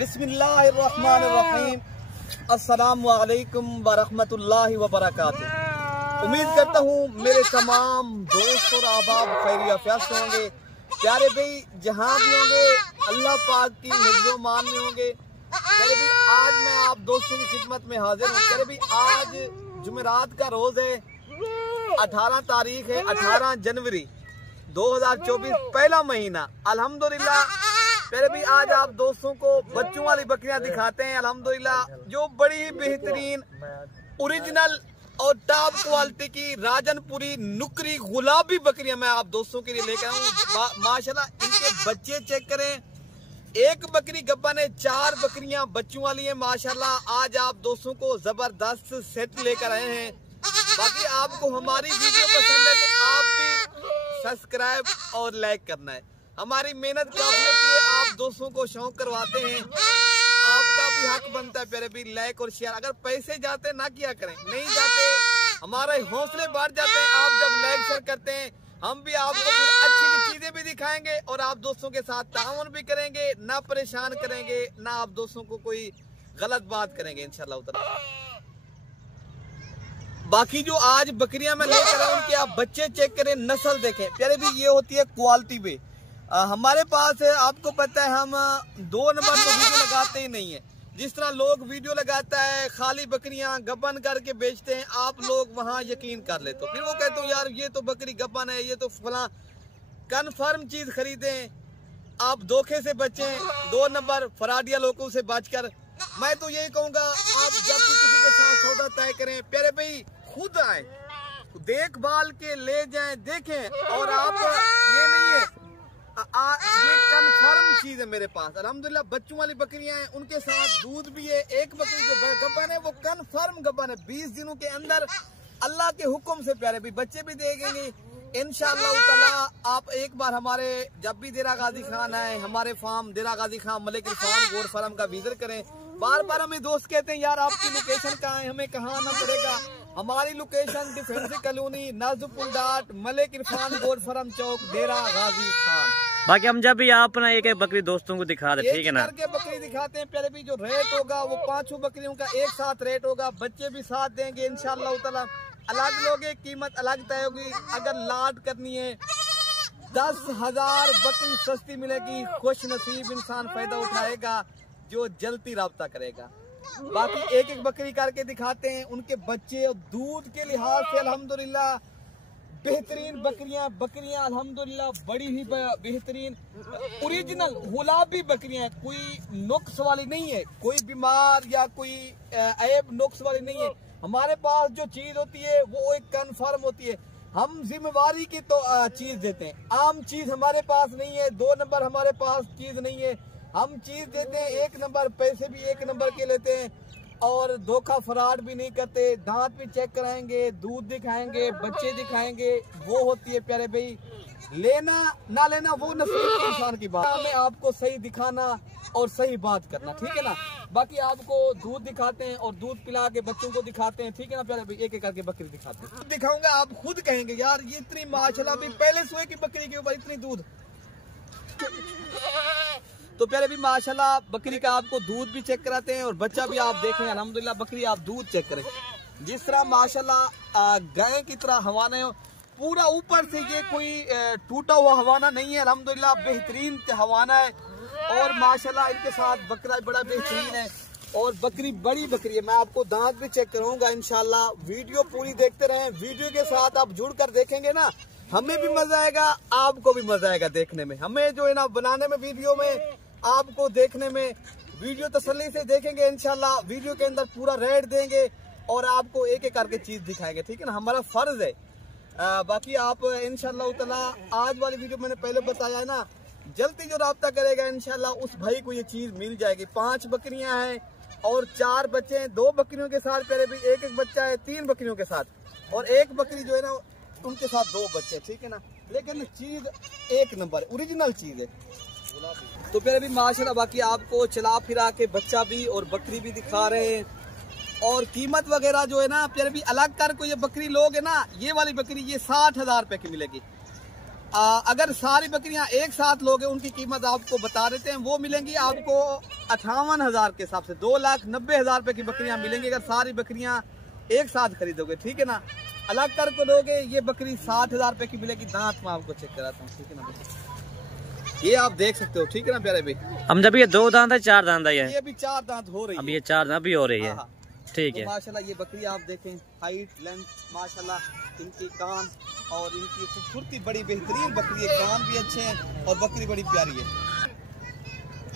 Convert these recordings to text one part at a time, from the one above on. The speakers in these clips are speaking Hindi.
बिस्मिल्लाहिर्रहमानिर्रहीम। अस्सलामु अलैकुम वरहमतुल्लाहि वबरकातुहू। उम्मीद करता हूँ मेरे तमाम दोस्त और अहबाब खैरियत से होंगे। प्यारे भाई जहाँ भी होंगे अल्लाह पाक की हिफ्ज़ो मान में होंगे। प्यारे भाई आज मैं आप दोस्तों की खिदमत में हाजिर हूँ। प्यारे भाई आज जुमेरात का रोज है, 18 तारीख है, 18 जनवरी 2024 पहला महीना। अल्हम्दुलिल्लाह प्यारे भी आज आप दोस्तों को बच्चों वाली बकरियां दिखाते हैं अल्हम्दुलिल्लाह, जो बड़ी ही बेहतरीन ओरिजिनल और टॉप क्वालिटी की राजनपुरी नुकरी गुलाबी बकरियां मैं आप दोस्तों के लिए लेकर आऊँ। माशाल्लाह इनके बच्चे चेक करें, एक बकरी गब्बा ने 4 बकरियां बच्चों वाली हैं माशाल्लाह। आज आप दोस्तों को जबरदस्त सेट लेकर आए हैं। बाकी आपको हमारी वीडियो पसंद है तो आप भी सब्सक्राइब और लाइक करना है। हमारी मेहनत काफी होती है, आप दोस्तों को शौक करवाते हैं, आपका भी हक बनता है प्यारे भी लाइक और शेयर। अगर पैसे जाते ना किया करें, नहीं जाते हमारे हौसले बढ़ जाते हैं। आप जब लाइक शेयर करते हैं हम भी आपको अच्छी चीजें भी दिखाएंगे और आप दोस्तों के साथ ताउन भी करेंगे, ना परेशान करेंगे, ना आप दोस्तों को कोई गलत बात करेंगे इंशाल्लाह ताला। बाकी जो आज बकरियां मैं लेकर आऊं उनके आप बच्चे चेक करें, नस्ल देखें प्यारे भी, ये होती है क्वालिटी पे। हमारे पास है, आपको पता है हम 2 नंबर तो वीडियो लगाते ही नहीं है। जिस तरह लोग वीडियो लगाता है खाली बकरियां गबन करके बेचते हैं, आप लोग वहां यकीन कर लेते हो, फिर वो कहते हो यार ये तो बकरी गबन है, ये तो फला। कन्फर्म चीज खरीदें, आप धोखे से बचें, 2 नंबर फराडिया लोगों से बचकर। मैं तो यही कहूंगा आप जब भी किसी के साथ सौदा तय करें प्यारे भाई खुद आए, देखभाल के ले जाएं, देखें। और आप ये नहीं है, ये कन्फर्म चीज है मेरे पास अल्हम्दुलिल्लाह। बच्चों वाली बकरियां हैं, उनके साथ दूध भी है। एक बकरी जो गब्बन है वो कन्फर्म गब्बन है, 20 दिनों के अंदर अल्लाह के हुक्म से प्यारे भी बच्चे भी देंगे इंशाअल्लाह ताला। आप एक बार हमारे जब भी देरा गाजी खान आए, हमारे फार्म देरा गाजी खान मलिक इरफान गोट फार्म का विजिट करें। बार बार हमें दोस्त कहते हैं यार आपकी लोकेशन कहाँ है, हमें कहाँ आना पड़ेगा। हमारी लोकेशन डिफेंस कॉलोनी नाजुपुल डाट मलिक इरफान गोट फार्म चौक देरा गाजी खान। बाकी हम जब भी आप ना एक बकरी दोस्तों को दिखा दे, ठीक है ना, करके बकरी दिखाते हैं प्यारे भी। जो रेट होगा वो 5 बकरियों का एक साथ रेट होगा, बच्चे भी साथ देंगे इंशाअल्लाह ताला। अलग लोगे कीमत अलग तय होगी। अगर लाट करनी है 10,000 बकरी सस्ती मिलेगी, खुश नसीब इंसान फायदा उठाएगा जो जल्दी राब्ता करेगा। बाकी एक एक बकरी करके दिखाते हैं, उनके बच्चे और दूध के लिहाज से अल्हम्दुलिल्लाह बेहतरीन बकरियां अल्हम्दुलिल्लाह बड़ी ही बेहतरीन ओरिजिनल गुलाबी बकरियां हैं। कोई नुक्स वाली नहीं है, कोई बीमार या कोई ऐब नुक्स वाली नहीं है। हमारे पास जो चीज होती है वो एक कन्फर्म होती है, हम जिम्मेवारी की तो चीज देते हैं। आम चीज हमारे पास नहीं है, 2 नंबर हमारे पास चीज नहीं है। हम चीज देते हैं 1 नंबर, पैसे भी 1 नंबर के लेते हैं और धोखा फराड भी नहीं करते। दांत भी चेक कराएंगे, दूध दिखाएंगे, बच्चे दिखाएंगे। वो होती है प्यारे भाई, लेना ना लेना वो नसीब के इंसान की बात। हमें आपको सही दिखाना और सही बात करना, ठीक है ना। बाकी आपको दूध दिखाते हैं और दूध पिला के बच्चों को दिखाते हैं, ठीक है ना प्यारे भाई। एक एक करके बकरी दिखाते हैं, दिखाऊंगा। आप खुद कहेंगे यार ये इतनी माशाल्लाह भी पहले सोए की बकरी के ऊपर इतनी दूध। तो प्यारे भी माशाल्लाह बकरी का आपको दूध भी चेक कराते हैं और बच्चा भी आप देखें अल्हम्दुलिल्लाह। बकरी आप दूध चेक करें, जिस तरह माशाल्लाह गाय की तरह हवाना है पूरा ऊपर से, ये कोई टूटा हुआ हवाना नहीं है अल्हम्दुलिल्लाह, बेहतरीन हवाना है। और माशाल्लाह इनके साथ बकरा बड़ा बेहतरीन है और बकरी बड़ी बकरी है। मैं आपको दांत भी चेक कराऊंगा इंशाल्लाह। वीडियो पूरी देखते रहें, वीडियो के साथ आप जुड़ कर देखेंगे ना, हमें भी मजा आएगा, आपको भी मजा आएगा देखने में। हमें जो है ना बनाने में वीडियो में, आपको देखने में, वीडियो तसल्ली से देखेंगे इंशाल्लाह। वीडियो के अंदर पूरा रेट देंगे और आपको एक एक करके चीज दिखाएंगे, ठीक है ना, हमारा फर्ज है। बाकी आप इंशाल्लाह ताला आज वाली वीडियो मैंने पहले बताया है ना, जल्दी जो राब्ता करेगा इंशाल्लाह उस भाई को ये चीज मिल जाएगी। 5 बकरियां हैं और 4 बच्चे हैं, 2 बकरियों के साथ पहले भी एक बच्चा है, 3 बकरियों के साथ और एक बकरी जो है ना उनके साथ 2 बच्चे, ठीक है ना। लेकिन चीज 1 नंबर ओरिजिनल चीज है। तो फिर अभी माशाल्लाह बाकी आपको चला फिरा के बच्चा भी और बकरी भी दिखा रहे हैं। और कीमत वगैरह जो है ना फिर भी अलग कर को ये बकरी लोग है ना, ये वाली बकरी ये 60,000 रुपए की मिलेगी। अगर सारी बकरियां एक साथ लोगे उनकी कीमत आपको बता देते हैं, वो मिलेंगी आपको 58,000 के हिसाब से, 2,90,000 रुपए की बकरियां मिलेंगी अगर सारी बकरियां एक साथ खरीदोगे, ठीक है ना। अलग कर को लोगे ये बकरी 60,000 रुपए की मिलेगी। दांत मैं आपको चेक कराता हूँ, ठीक है ना, ये आप देख सकते हो, ठीक है ना प्यारे भाई। हम जब ये 2 दांत है 4 दांत है, ये भी 4 दांत हो रही है, अब ये 4 दांत भी हो रही है, ठीक है। तो माशाल्लाह ये बकरी आप देखें, हाइट लेंथ माशाल्लाह, इनके कान और इनकी खूबसूरती बड़ी बेहतरीन बकरी है, कान भी अच्छे हैं और बकरी बड़ी प्यारी है।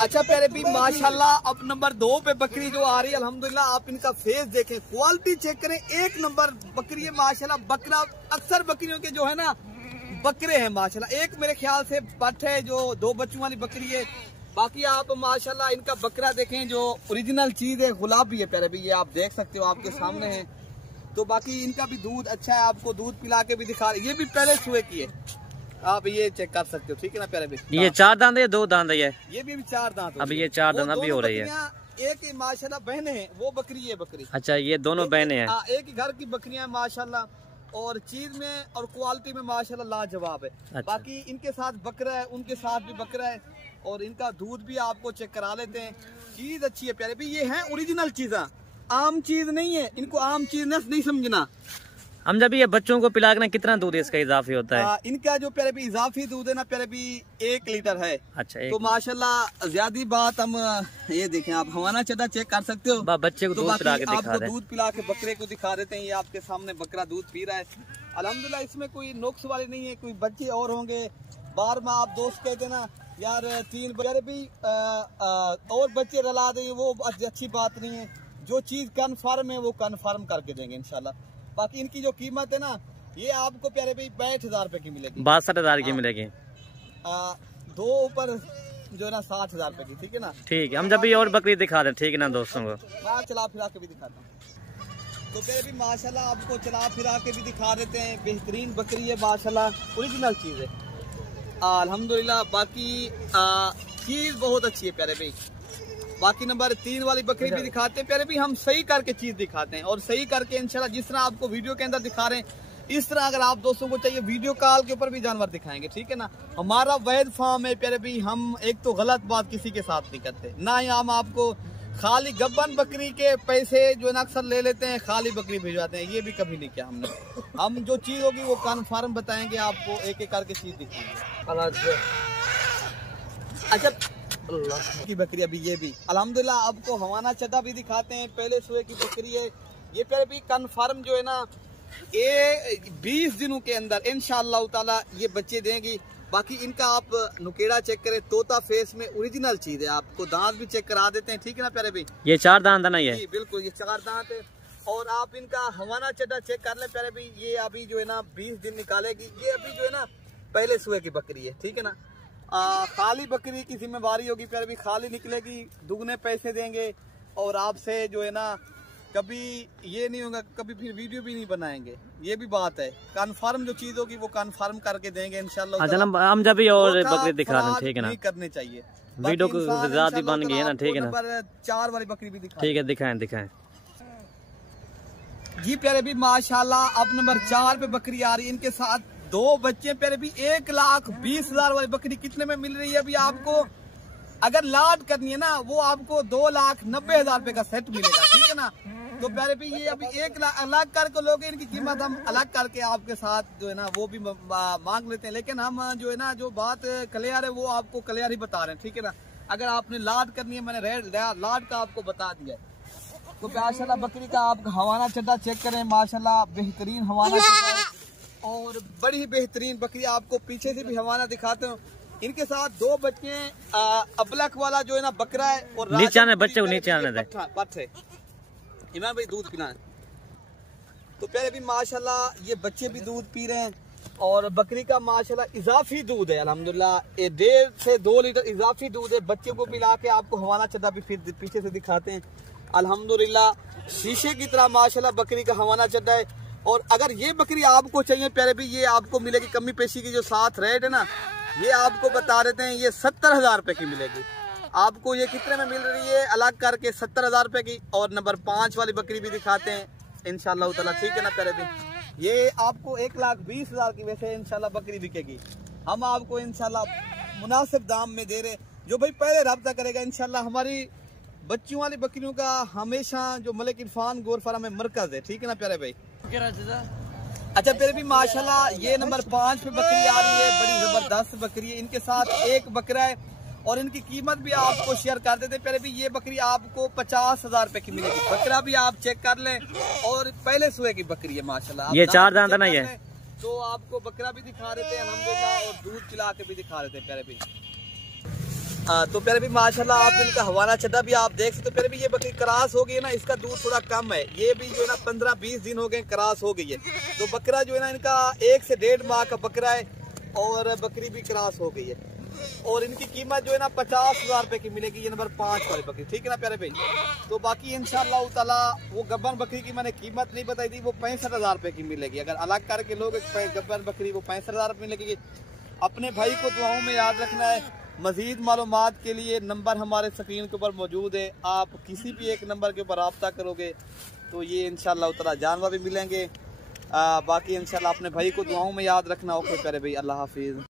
अच्छा प्यारे भी माशाल्लाह अब नंबर 2 पे बकरी जो आ रही है अल्हम्दुलिल्लाह, आप इनका फेस देखें, क्वालिटी चेक करें, 1 नंबर बकरी है माशाल्लाह। बकरा अक्सर बकरियों के जो है ना बकरे हैं माशाल्लाह, एक मेरे ख्याल से पट है जो 2 बच्चों वाली बकरी है, बाकी आप माशाल्लाह इनका बकरा देखें जो ओरिजिनल चीज है, गुलाबी है प्यारे भी, ये आप देख सकते हो आपके सामने है। तो बाकी इनका भी दूध अच्छा है, आपको दूध पिला के भी दिखा रहे, ये भी पहले सुए की है, आप ये चेक कर सकते हो, ठीक है ना प्यारे भाई। ये 4 दांत है 2 दांत है, ये भी 4 दांत, अब ये 4 दांत भी हो रही है। एक माशाल्लाह बहनें हैं, वो बकरी ये बकरी, अच्छा ये दोनों बहनें हैं, एक ही घर की बकरियां माशाल्लाह, और चीज में और क्वालिटी में माशाल्लाह लाजवाब है। अच्छा। बाकी इनके साथ बकरा है, उनके साथ भी बकरा है, और इनका दूध भी आपको चेक करा लेते हैं। चीज अच्छी है प्यारे भाई, ये है ओरिजिनल चीज़ा, आम चीज नहीं है, इनको आम चीज नहीं समझना। हम जब ये बच्चों को पिला के कितना दूध इसका इजाफी होता है? इनका जो प्यारे भी इजाफी दूध है ना प्यारे भी 1 लीटर है। अच्छा, तो माशाल्लाह ज्यादा बात हम ये देखें, आप हवाना चटा चेक कर सकते हो, बच्चे को दूध पिला के दिखा आपको दूध पिला के बकरे को दिखा देते हैं, ये आपके सामने बकरा दूध पी रहा है अल्हम्दुलिल्लाह। इसमें कोई नुक्स वाली नहीं है, कोई बच्चे और होंगे बार में आप दोस्त कहते ना यार 3 बकरे भी और बच्चे रला देंगे, वो अच्छी बात नहीं है। जो चीज कन्फर्म है वो कन्फर्म करके देंगे इंशाल्लाह। बाकी इनकी जो कीमत है ना, ये आपको प्यारे भाई 62,000 रुपए की मिलेगी, 62,000 की मिलेगी। 2 ऊपर जो है ना 60,000 रुपए की, ठीक है ना। ठीक है, हम जब भी और बकरी दिखा दें, ठीक है ना दोस्तों को, मैं चला फिरा के भी दिखाता हूँ। तो प्यारे भी माशाल्लाह आपको चला फिरा के भी दिखा देते हैं, बेहतरीन बकरी है माशाल्लाह, ओरिजिनल चीज है अल्हम्दुलिल्लाह। बाकी चीज बहुत अच्छी है प्यारे भाई। बाकी नंबर 3 वाली बकरी भी दिखाते हैं प्यारे भी, हम सही करके चीज दिखाते हैं, और सही करके इंशाल्लाह जिस तरह आपको वीडियो के अंदर दिखा रहे हैं इस तरह अगर आप दोस्तों को चाहिए वीडियो कॉल के ऊपर भी जानवर दिखाएंगे, ठीक है ना। हमारा वैद फार्म है प्यारे भी, हम एक तो गलत बात किसी के साथ नहीं करते, ना ही हम आपको खाली गब्बन बकरी के पैसे जो है ना अक्सर ले लेते हैं, खाली बकरी भिजवाते हैं, ये भी कभी नहीं किया हमने। हम जो चीज होगी वो कन्फर्म बताएंगे आपको, एक एक करके चीज दिखाएंगे। अच्छा की बकरी अभी ये भी अल्हम्दुलिल्लाह आपको हवाना चटा भी दिखाते हैं, पहले सुए की बकरी है ये प्यारे भी, कन्फर्म जो है ना ये 20 दिनों के अंदर इंशाअल्लाह ताला ये बच्चे देंगी। बाकी इनका आप नुकेड़ा चेक करें, तोता फेस में ओरिजिनल चीज है, आपको दांत भी चेक करा देते हैं, ठीक है ना प्यारे भाई। ये 4 दांत है ना, ये बिल्कुल ये 4 दांत है। और आप इनका हवाना चटा चेक कर ले प्यारे भाई, ये अभी जो है ना 20 दिन निकालेगी, ये अभी जो है ना पहले सुए की बकरी है, ठीक है ना। खाली बकरी की जिम्मेवारी होगी प्यारे भी, खाली निकलेगी, दुगने पैसे देंगे, और आपसे जो है ना कभी ये नहीं होगा, कभी फिर वीडियो भी नहीं बनाएंगे, ये भी बात है। कन्फर्म जो चीज होगी वो कन्फर्म करके देंगे इंशाल्लाह। हम जब भी और बकरी दिखा रहे हैं, ठीक है ना, नहीं करने चाहिए, वीडियो को ज्यादा बन गई है ना, ठीक है ना। नंबर 4 वाली बकरी भी दिखा, ठीक है, दिखाएं जी प्यारे भी माशाल्लाह। अब नंबर 4 पे बकरी आ रही है, इनके साथ 2 बच्चे प्यारे भी। 1,20,000 वाली बकरी कितने में मिल रही है अभी आपको? अगर लाट करनी है ना वो आपको 2,90,000 रुपए का सेट मिलेगा, ठीक है ना। तो प्यारे भी ये अभी 1 लाख अलग करके लोग, इनकी कीमत हम अलग करके आपके साथ जो है ना वो भी मांग लेते हैं, लेकिन हम जो है ना जो बात क्लियर है वो आपको क्लियर ही बता रहे हैं, ठीक है ना। अगर आपने लाट करनी है, मैंने रेट लाट का आपको बता दिया। तो माशाल्लाह बकरी का आप हवाना चड्डा चेक करें, माशाल्लाह बेहतरीन हवाना चड्डा है, और बड़ी ही बेहतरीन बकरी। आपको पीछे से भी हवाना दिखाते हो। इनके साथ 2 बच्चे, अबलक वाला जो है ना बकरा है, और नीचे आने बच्चे को नीचे आने दे, पट्टे इमाम भाई दूध पिलाएं। तो प्यारे भी माशाल्लाह ये बच्चे भी दूध पी रहे हैं, और बकरी का माशाल्लाह इजाफी दूध है अल्हम्दुलिल्लाह, 1.5 से 2 लीटर इजाफी दूध है। बच्चे को पिला के आपको हवाना चड्डा भी फिर पीछे से दिखाते हैं अल्हम्दुलिल्लाह, शीशे की तरह माशाल्लाह बकरी का हवाना चड्डा है। और अगर ये बकरी आपको चाहिए प्यारे भी, ये आपको मिलेगी कमी पेशी की जो साथ रेट है ना, ये आपको बता देते हैं, ये 70,000 रुपए की मिलेगी आपको। ये कितने में मिल रही है अलग करके? 70,000 रुपए की। और नंबर 5 वाली बकरी भी दिखाते हैं इंशाल्लाह ताला, ठीक है ना प्यारे भी। ये आपको 1,20,000 की वैसे इंशाल्लाह बकरी बिकेगी। हम आपको इंशाल्लाह मुनासिब दाम में दे रहे। जो भाई पहले रब्ता करेगा इंशाल्लाह, हमारी बच्चियों वाली बकरियों का हमेशा जो मलिक इरफान गोर फार्म में मरकज है, ठीक है ना प्यारे भाई। अच्छा फिर भी माशाल्लाह ये नंबर 5 पे बकरी आ रही है, बड़ी जबरदस्त बकरी है। इनके साथ एक बकरा है और इनकी कीमत भी आपको शेयर कर देते हैं। पहले भी ये बकरी आपको 50,000 रुपए की मिलेगी। बकरा भी आप चेक कर लें और पहले सुए की बकरी है माशाल्लाह। ये 4 दांत ना ये, तो आपको बकरा भी दिखा देते हैं अल्हम्दुलिल्लाह और दूध पिला के भी दिखा देते हैं प्यारे भी। तो प्यारे भी माशाल्लाह आप इनका हवाला चड्डा भी आप देख सकते हो। प्यारे भी ये बकरी क्रॉस हो गई है ना, इसका दूध थोड़ा कम है। ये भी जो है ना 15-20 दिन हो गए क्रॉस हो गई है। तो बकरा जो है ना इनका 1 से 1.5 माह का बकरा है और बकरी भी क्रॉस हो गई है। और इनकी कीमत जो है ना 50,000 रुपए की मिलेगी, ये नंबर 5 वाली बकरी, ठीक है ना प्यारे भाई। तो बाकी इंशाअल्लाह ताला वो गब्बन बकरी की मैंने कीमत नहीं बताई थी, वो 65,000 रुपए की मिलेगी। अगर अलग करके लोग गब्बन बकरी वो 65,000 रुपये मिलेगी। अपने भाई को दुआओं में याद रखना है। मजीद मालूमात के लिए नंबर हमारे स्क्रीन के ऊपर मौजूद है, आप किसी भी एक नंबर के ऊपर रब्ता करोगे तो ये इंशाअल्लाह ताला जानवर भी मिलेंगे। बाकी इंशाअल्लाह अपने भाई को दुआओं में याद रखना। ओके प्यारे भाई, अल्लाह हाफिज़।